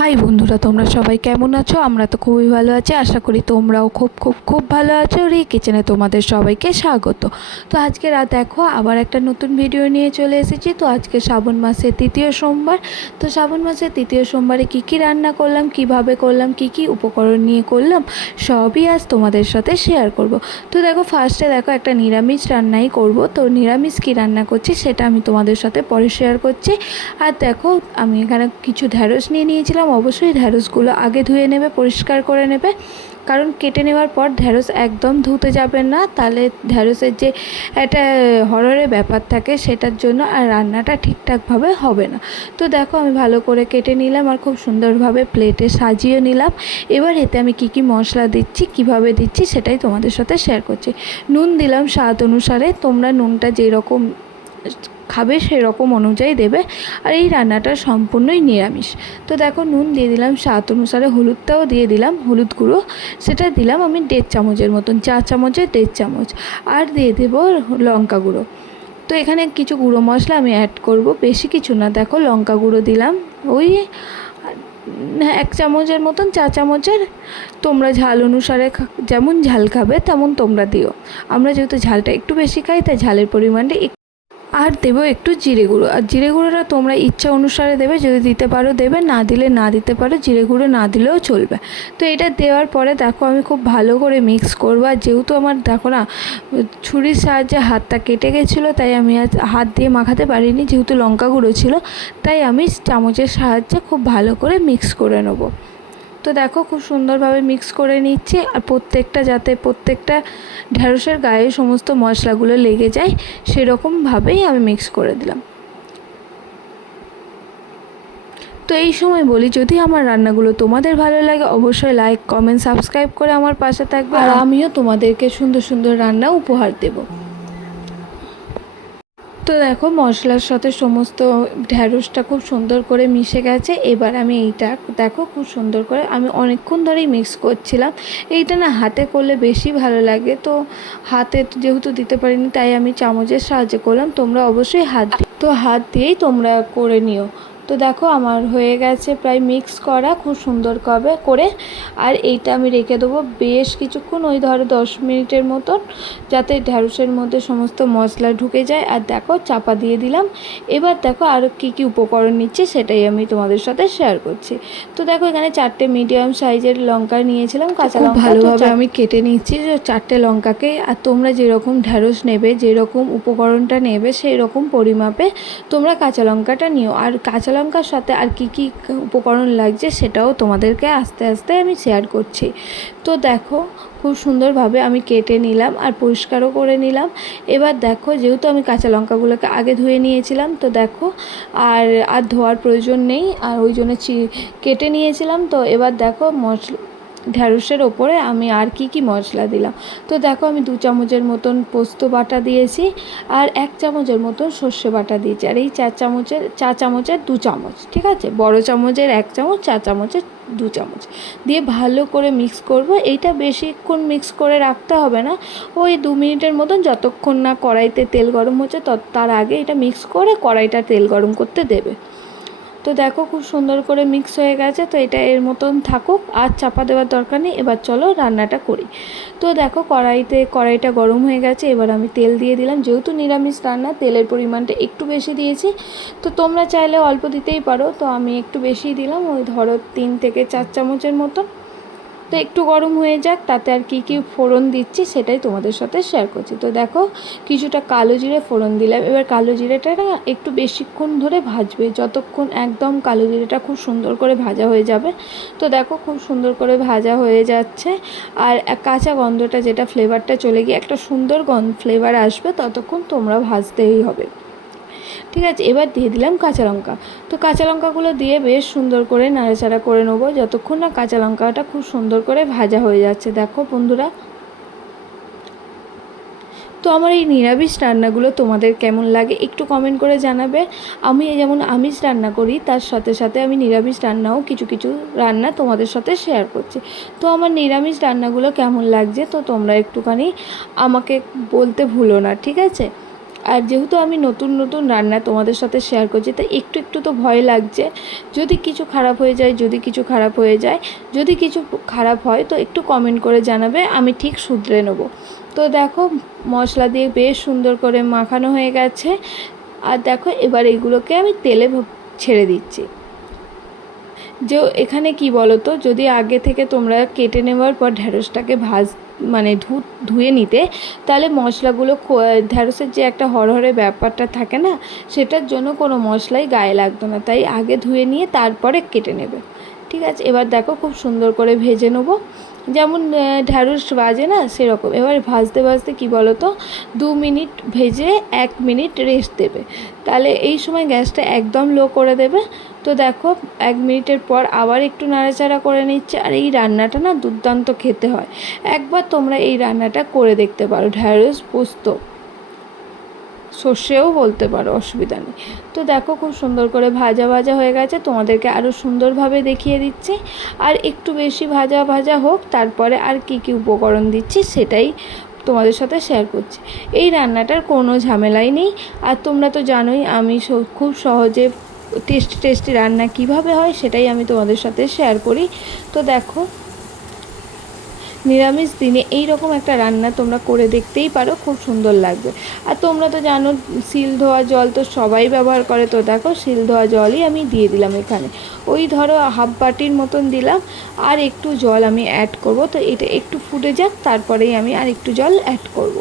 High বন্ধুরা, তোমরা সবাই কেমন আছো? আমরা তো খুবই ভালো আছি। আশা করি তোমরাও খুব খুব খুব ভালো আছো। রি কিচেনে তোমাদের সবাইকে স্বাগত। তো আজকে রাত দেখো আবার একটা নতুন ভিডিও নিয়ে চলে এসেছি। তো আজকে শ্রাবণ মাসের তৃতীয় সোমবার। তো শ্রাবণ মাসের তৃতীয় সোমবারে কী কী রান্না করলাম, কিভাবে করলাম, কি কি উপকরণ নিয়ে করলাম, সবই আজ তোমাদের সাথে শেয়ার করব। তো দেখো ফার্স্টে দেখো একটা নিরামিষ রান্নাই করব। তো নিরামিষ কী রান্না করছি সেটা আমি তোমাদের সাথে পরে শেয়ার করছি। আর দেখো আমি এখানে কিছু ঢ্যাঁড়স নিয়ে নিয়েছিলাম। অবশ্যই ঢ্যাঁড়সগুলো আগে ধুয়ে নেবে, পরিষ্কার করে নেবে, কারণ কেটে নেওয়ার পর ঢ্যাঁড়স একদম ধুতে যাবে না, তাহলে ঢ্যাঁড়সের যে একটা হররের ব্যাপার থাকে সেটার জন্য আর রান্নাটা ঠিকঠাকভাবে হবে না। তো দেখো আমি ভালো করে কেটে নিলাম আর খুব সুন্দরভাবে প্লেটে সাজিয়ে নিলাম। এবার এতে আমি কি কি মশলা দিচ্ছি, কিভাবে দিচ্ছি সেটাই তোমাদের সাথে শেয়ার করছি। নুন দিলাম স্বাদ অনুসারে, তোমরা নুনটা যেরকম খাবে সেরকম অনুযায়ী দেবে। আর এই রান্নাটা সম্পূর্ণই নিরামিষ। তো দেখো নুন দিয়ে দিলাম স্বাদ অনুসারে, হলুদটাও দিয়ে দিলাম, হলুদ গুঁড়ো সেটা দিলাম আমি 1.5 চামচের মতন, 4 চামচের 1.5 চামচ। আর দিয়ে দেবো লঙ্কা গুঁড়ো। তো এখানে কিছু গুঁড়ো মশলা আমি অ্যাড করব, বেশি কিছু না। দেখো লঙ্কা গুঁড়ো দিলাম ওই 1 চামচের মতন, 4 চামচের। তোমরা ঝাল অনুসারে যেমন ঝাল খাবে তেমন তোমরা দিও। আমরা যেহেতু ঝালটা একটু বেশি খাই তাই ঝালের পরিমাণটা। আর দেবো একটু জিরে গুঁড়ো। আর জিরে গুঁড়োটা তোমরা ইচ্ছা অনুসারে দেবে, যদি দিতে পারো দেবে, না দিলে না দিতে পারো, জিরে গুঁড়ো না দিলেও চলবে। তো এটা দেওয়ার পরে দেখো আমি খুব ভালো করে মিক্স করবো। আর যেহেতু আমার দেখো না ছুরির সাহায্যে হাতটা কেটে গেছিলো, তাই আমি আজ হাত দিয়ে মাখাতে পারিনি, যেহেতু লঙ্কা গুঁড়ো ছিল, তাই আমি চামচের সাহায্যে খুব ভালো করে মিক্স করে নেবো। তো দেখো খুব সুন্দরভাবে মিক্স করে নিচ্ছি। আর প্রত্যেকটা ঢ্যাঁড়সের গায়ে সমস্ত মশলাগুলো লেগে যায় সেরকমভাবেই আমি মিক্স করে দিলাম। তো এই সময় বলি, যদি আমার রান্নাগুলো তোমাদের ভালো লাগে অবশ্যই লাইক, কমেন্ট, সাবস্ক্রাইব করে আমার পাশে থাকবে। আর আমিও তোমাদেরকে সুন্দর সুন্দর রান্না উপহার দেবো। তো দেখো মশলার সাথে সমস্ত ঢ্যাঁড়সটা খুব সুন্দর করে মিশে গেছে। এবার আমি এইটা দেখো খুব সুন্দর করে আমি অনেকক্ষণ ধরেই মিক্স করছিলাম। এইটা না হাতে করলে বেশি ভালো লাগে, তো হাতে যেহেতু দিতে পারিনি তাই আমি চামচের সাহায্যে করলাম। তোমরা অবশ্যই হাত দিয়েই তোমরা করে নিও। তো দেখো আমার হয়ে গেছে প্রায় মিক্স করা খুব সুন্দর করে। আর এইটা আমি রেখে দেবো বেশ কিছুক্ষণ, ওই ধরো 10 মিনিটের মতন, যাতে ঢ্যাঁড়সের মধ্যে সমস্ত মশলা ঢুকে যায়। আর দেখো চাপা দিয়ে দিলাম। এবার দেখো আরও কী কী উপকরণ নিচ্ছি সেটাই আমি তোমাদের সাথে শেয়ার করছি। তো দেখো এখানে 4টে মিডিয়াম সাইজের লঙ্কা নিয়েছিলাম, কাঁচা লঙ্কা ভালোভাবে আমি কেটে নিচ্ছি 4টে লঙ্কাকে। আর তোমরা যেরকম ঢ্যাঁড়স নেবে, যেরকম উপকরণটা নেবে সেই রকম পরিমাপে তোমরা কাঁচা লঙ্কাটা নিও। আর কাঁচা লঙ্কার সাথে আর কি কি উপকরণ লাগছে সেটাও তোমাদেরকে আস্তে আস্তে আমি শেয়ার করছি। তো দেখো খুব সুন্দরভাবে আমি কেটে নিলাম আর পরিষ্কারও করে নিলাম। এবার দেখো যেহেতু আমি কাঁচা লঙ্কাগুলোকে আগে ধুয়ে নিয়েছিলাম, তো দেখো আর ধোয়ার প্রয়োজন নেই, আর ওই জন্য কেটে নিয়েছিলাম। তো এবার দেখো ঢ্যাঁড়সের ওপরে আমি আর কি কি মশলা দিলাম। তো দেখো আমি 2 চামচের মতন পোস্ত বাটা দিয়েছি, আর 1 চামচের মতন সর্ষে বাটা দিয়েছি। আর এই 4 চামচের 2 চামচ, ঠিক আছে, বড় চামচের 1 চামচ, 4 চামচের 2 চামচ দিয়ে ভালো করে মিক্স করব। এইটা বেশিক্ষণ মিক্স করে রাখতে হবে না, ওই 2 মিনিটের মতন, যতক্ষণ না কড়াইতে তেল গরম হচ্ছে তার আগে এটা মিক্স করে কড়াইটা তেল গরম করতে দেবে। তো দেখো খুব সুন্দর করে মিক্স হয়ে গেছে। তো এটা এর মতন থাকুক, আর চাপা দেওয়ার দরকার নেই। এবার চলো রান্নাটা করি। তো দেখো কড়াইটা গরম হয়ে গেছে। এবার আমি তেল দিয়ে দিলাম, যেহেতু নিরামিষ রান্না তেলের পরিমাণটা একটু বেশি দিয়েছি। তো তোমরা চাইলে অল্প দিতেই পারো, তো আমি একটু বেশি দিলাম, ওই ধরো 3 থেকে 4 চামচের মতন। তো একটু গরম হয়ে যাক, তাতে আর কি কি ফোড়ন দিচ্ছি সেটাই তোমাদের সাথে শেয়ার করছি। তো দেখো কিছুটা কালো জিরে ফোড়ন দিলাম। এবার কালো জিরেটা না একটু বেশিক্ষণ ধরে ভাজবে, যতক্ষণ একদম কালো জিরেটা খুব সুন্দর করে ভাজা হয়ে যাবে। তো দেখো খুব সুন্দর করে ভাজা হয়ে যাচ্ছে। আর কাঁচা গন্ধটা, যেটা ফ্লেভারটা চলে গিয়ে একটা সুন্দর ফ্লেভার আসবে, ততক্ষণ তোমরা ভাজতেই হবে, ঠিক আছে। এবার দিয়ে দিলাম কাঁচা লঙ্কা। তো কাঁচা লঙ্কাগুলো দিয়ে বেশ সুন্দর করে নাড়াচাড়া করে নেবো, যতক্ষণ না কাঁচা লঙ্কাটা খুব সুন্দর করে ভাজা হয়ে যাচ্ছে। দেখো বন্ধুরা, তো আমার এই নিরামিষ রান্নাগুলো তোমাদের কেমন লাগে একটু কমেন্ট করে জানাবে। আমি যেমন আমিষ রান্না করি, তার সাথে সাথে আমি নিরামিষ রান্নাও কিছু কিছু রান্না তোমাদের সাথে শেয়ার করছি। তো আমার নিরামিষ রান্নাগুলো কেমন লাগছে তো তোমরা একটুখানি আমাকে বলতে ভুলো না, ঠিক আছে। আর যেহেতু আমি নতুন নতুন রান্না তোমাদের সাথে শেয়ার করছি, তাই একটু একটু তো ভয় লাগছে, যদি কিছু খারাপ হয়ে যায়, যদি কিছু খারাপ হয় তো একটু কমেন্ট করে জানাবে, আমি ঠিক শুধরে নেব। তো দেখো মশলা দিয়ে বেশ সুন্দর করে মাখানো হয়ে গেছে। আর দেখো এবার এগুলোকে আমি তেলে ছেড়ে দিচ্ছি। যে এখানে কি বলো তো, যদি আগে থেকে তোমরা কেটে নেওয়ার পর ঢ্যাঁড়সটাকে মানে ধুয়ে নিতে, তাহলে মশলাগুলো ঢ্যাঁড়সের যে একটা হরহরে ব্যাপারটা থাকে না, সেটার জন্য কোনো মশলাই গায়ে লাগতো না। তাই আগে ধুয়ে নিয়ে তারপরে কেটে নেবে। ঠিক আছে, এবার দেখো খুব সুন্দর করে ভেজে নেবো, যেমন ঢ্যাঁড়স ভাজে না সেরকম। এবার ভাজতে ভাজতে কী বলো তো, 2 মিনিট ভেজে 1 মিনিট রেস্ট দেবে। তাহলে এই সময় গ্যাসটা একদম লো করে দেবে। তো দেখো 1 মিনিটের পর আবার একটু নাড়াচাড়া করে নিচ্ছে। আর এই রান্নাটা না দুর্দান্ত খেতে হয়, একবার তোমরা এই রান্নাটা করে দেখতে পারো। ঢ্যাঁড়স পোস্ত সর্ষেও বলতে পারো, অসুবিধা নেই। তো দেখো খুব সুন্দর করে ভাজা ভাজা হয়ে গেছে, তোমাদেরকে আরও সুন্দরভাবে দেখিয়ে দিচ্ছি। আর একটু বেশি ভাজা ভাজা হোক, তারপরে আর কি কি উপকরণ দিচ্ছি সেটাই তোমাদের সাথে শেয়ার করছি। এই রান্নাটার কোনো ঝামেলাই নেই। আর তোমরা তো জানোই আমি খুব সহজে টেস্টি টেস্টি রান্না কিভাবে হয় সেটাই আমি তোমাদের সাথে শেয়ার করি। তো দেখো নিরামিষ দিনে এই রকম একটা রান্না তোমরা করে দেখতেই পারো, খুব সুন্দর লাগবে। আর তোমরা তো জানো শিল ধোয়া জল তো সবাই ব্যবহার করে। তো দেখো শিল ধোয়া জলই আমি দিয়ে দিলাম এখানে, ওই ধরো হাফ বাটির মতন দিলাম। আর একটু জল আমি অ্যাড করব। তো এটা একটু ফুটে যাক, তারপরেই আমি আর একটু জল অ্যাড করব।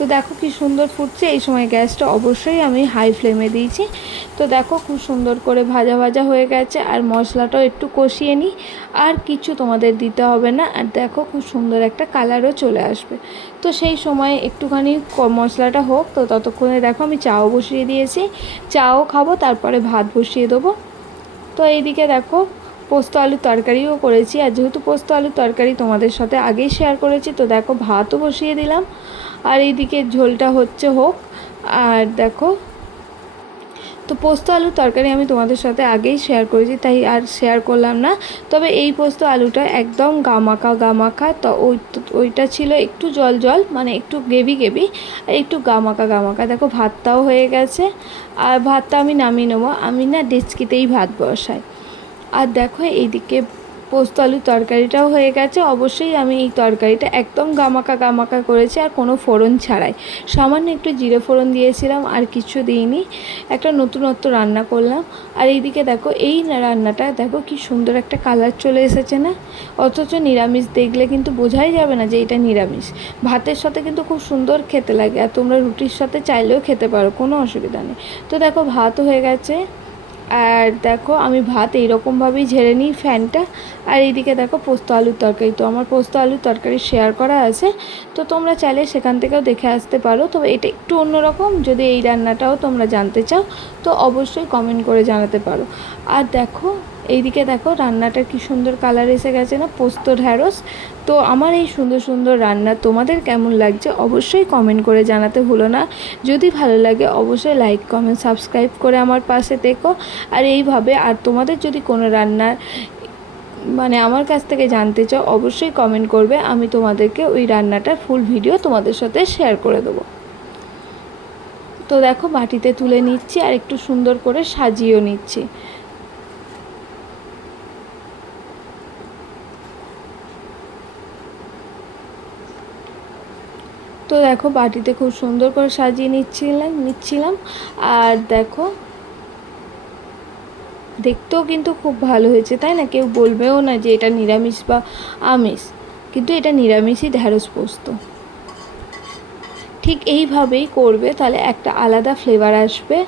তো দেখো কি সুন্দর ফুটছে। এই সময় গ্যাসটা অবশ্যই আমি হাই ফ্লেমে দিয়েছি। তো দেখো খুব সুন্দর করে ভাজা ভাজা হয়ে গেছে। আর মশলাটাও একটু কষিয়ে নিই, আর কিছু তোমাদের দিতে হবে না। আর দেখো খুব সুন্দর একটা কালারও চলে আসবে। তো সেই সময় একটুখানি মশলাটা হোক। তো ততক্ষণে দেখো আমি চাও বসিয়ে দিয়েছি, চাও খাবো, তারপরে ভাত বসিয়ে দেবো। তো এইদিকে দেখো পোস্ত আলুর তরকারিও করেছি। আর যেহেতু পোস্ত আলুর তরকারি তোমাদের সাথে আগেই শেয়ার করেছি, তো দেখো ভাতও বসিয়ে দিলাম। আর এইদিকে ঝোলটা হোক। আর দেখো তো পোস্ত আলুর তরকারি আমি তোমাদের সাথে আগেই শেয়ার করেছি, তাই আর শেয়ার করলাম না। তবে এই পোস্ত আলুটা একদম গামাখা। তো ওইটা ছিল একটু জল মানে একটু গ্রেভি আর একটু গামাখা। দেখো ভাতটাও হয়ে গেছে। আর ভাতটা আমি নামিয়ে নেবো, আমি না ডেচকিতেই ভাত বসাই। আর দেখো এইদিকে পোস্ত আলুর তরকারিটাও হয়ে গেছে। অবশ্যই আমি এই তরকারিটা একদম গামাখা করেছি, আর কোনো ফোড়ন ছাড়াই। সামান্য একটু জিরে ফোড়ন দিয়েছিলাম, আর কিছু দিইনি। একটা নতুনত্ব রান্না করলাম। আর এইদিকে দেখো এই রান্নাটা দেখো কি সুন্দর একটা কালার চলে এসেছে না। অথচ নিরামিষ দেখলে কিন্তু বোঝাই যাবে না যে এটা নিরামিষ। ভাতের সাথে কিন্তু খুব সুন্দর খেতে লাগে, আর তোমরা রুটির সাথে চাইলেও খেতে পারো, কোনো অসুবিধা নেই। তো দেখো ভাতও হয়ে গেছে। আর দেখো আমি ভাত এইরকমভাবেই ঝেড়ে নিই ফ্যানটা। আর এইদিকে দেখো পোস্ত আলুর তরকারি, তো আমার পোস্ত আলুর তরকারি শেয়ার করা আছে, তো তোমরা চাইলে সেখান থেকেও দেখে আসতে পারো। তবে এটা একটু অন্যরকম, যদি এই রান্নাটাও তোমরা জানতে চাও তো অবশ্যই কমেন্ট করে জানাতে পারো। আর দেখো এইদিকে দেখো রান্নাটার কি সুন্দর কালার এসে গেছে না, পোস্ত ঢ্যাঁড়স। তো আমার এই সুন্দর সুন্দর রান্না তোমাদের কেমন লাগছে অবশ্যই কমেন্ট করে জানাতে ভুলো না। যদি ভালো লাগে অবশ্যই লাইক কমেন্ট সাবস্ক্রাইব করে আমার পাশে থেকো। আর এইভাবে আর তোমাদের যদি কোনো রান্নার মানে আমার কাছ থেকে জানতে চাও অবশ্যই কমেন্ট করবে, আমি তোমাদেরকে ওই রান্নাটার ফুল ভিডিও তোমাদের সাথে শেয়ার করে দেবো। তো দেখো বাটিতে তুলে নিচ্ছি, আর একটু সুন্দর করে সাজিয়েও নিচ্ছি। তো দেখো বাটিতে খুব সুন্দর করে সাজিয়ে নিচ্ছিলাম। আর দেখো দেখতেও কিন্তু খুব ভালো হয়েছে, তাই না? কেউ বলবেও না যে এটা নিরামিষ বা আমিষ, কিন্তু এটা নিরামিষই ঢ্যাঁড়স পোস্ত। ঠিক এইভাবেই করবে, তাহলে একটা আলাদা ফ্লেভার আসবে।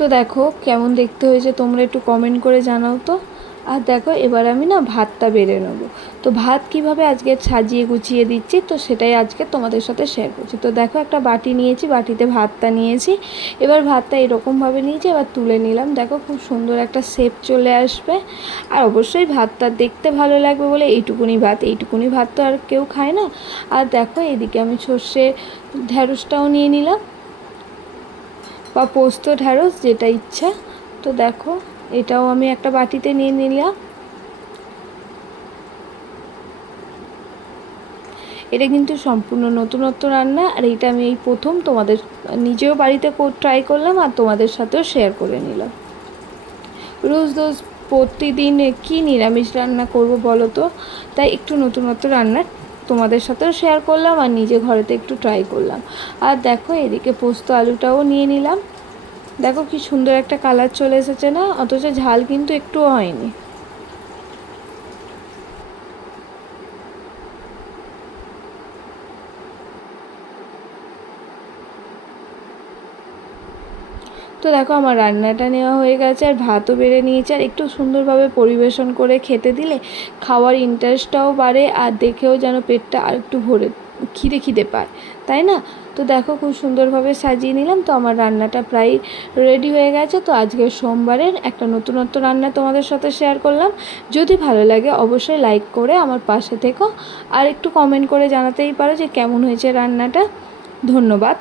তো দেখো কেমন দেখতে হয়েছে তোমরা একটু কমেন্ট করে জানাও তো। আর দেখো এবার আমি না ভাতটা বেড়ে নেবো। তো ভাত কিভাবে আজকে সাজিয়ে গুছিয়ে দিচ্ছি তো সেটাই আজকে তোমাদের সাথে শেয়ার করছি। তো দেখো একটা বাটি নিয়েছি, বাটিতে ভাতটা নিয়েছি, এবার ভাতটা এরকমভাবে নিয়েছি, এবার তুলে নিলাম। দেখো খুব সুন্দর একটা শেপ চলে আসবে। আর অবশ্যই ভাতটা দেখতে ভালো লাগবে বলে এইটুকুনি ভাত তো আর কেউ খায় না। আর দেখো এদিকে আমি সর্ষে ঢ্যাঁড়সটাও নিয়ে নিলাম, বা পোস্ত ঢ্যাঁড়স যেটা ইচ্ছা। তো দেখো এটাও আমি একটা বাটিতে নিয়ে নিলাম। এটা কিন্তু সম্পূর্ণ নতুনত্ব রান্না, আর এটা আমি এই প্রথম তোমাদের নিজেও বাড়িতে ট্রাই করলাম আর তোমাদের সাথেও শেয়ার করে নিলাম। রোজ রোজ প্রতিদিন কি নিরামিষ রান্না করব বলো তো, তাই একটু নতুনত্ব রান্না তোমাদের সাথেও শেয়ার করলাম আর নিজে ঘরেতে একটু ট্রাই করলাম। আর দেখো এদিকে পোস্ত আলুটাও নিয়ে নিলাম। দেখো কি সুন্দর একটা কালার চলে এসেছে না, অথচ ঝাল কিন্তু একটুও হয়নি। তো দেখো আমার রান্নাটা নেওয়া হয়ে গেছে আর ভাতও বেড়ে নিয়েছি, আর একটু সুন্দরভাবে পরিবেশন করে খেতে দিলে খাওয়ার ইন্টারেস্টটাও বাড়ে আর দেখেও যেন পেটটা আর একটু ভরে খিদে পায়, তাই না? তো দেখো খুব সুন্দরভাবে সাজিয়ে নিলাম। তো আমার রান্নাটা প্রায় রেডি হয়ে গেছে। তো আজকের সোমবারের একটা নতুনত্ব রান্না তোমাদের সাথে শেয়ার করলাম। যদি ভালো লাগে অবশ্যই লাইক করে আমার পাশে থেকো, আর একটু কমেন্ট করে জানাতেই পারো যে কেমন হয়েছে রান্নাটা। ধন্যবাদ।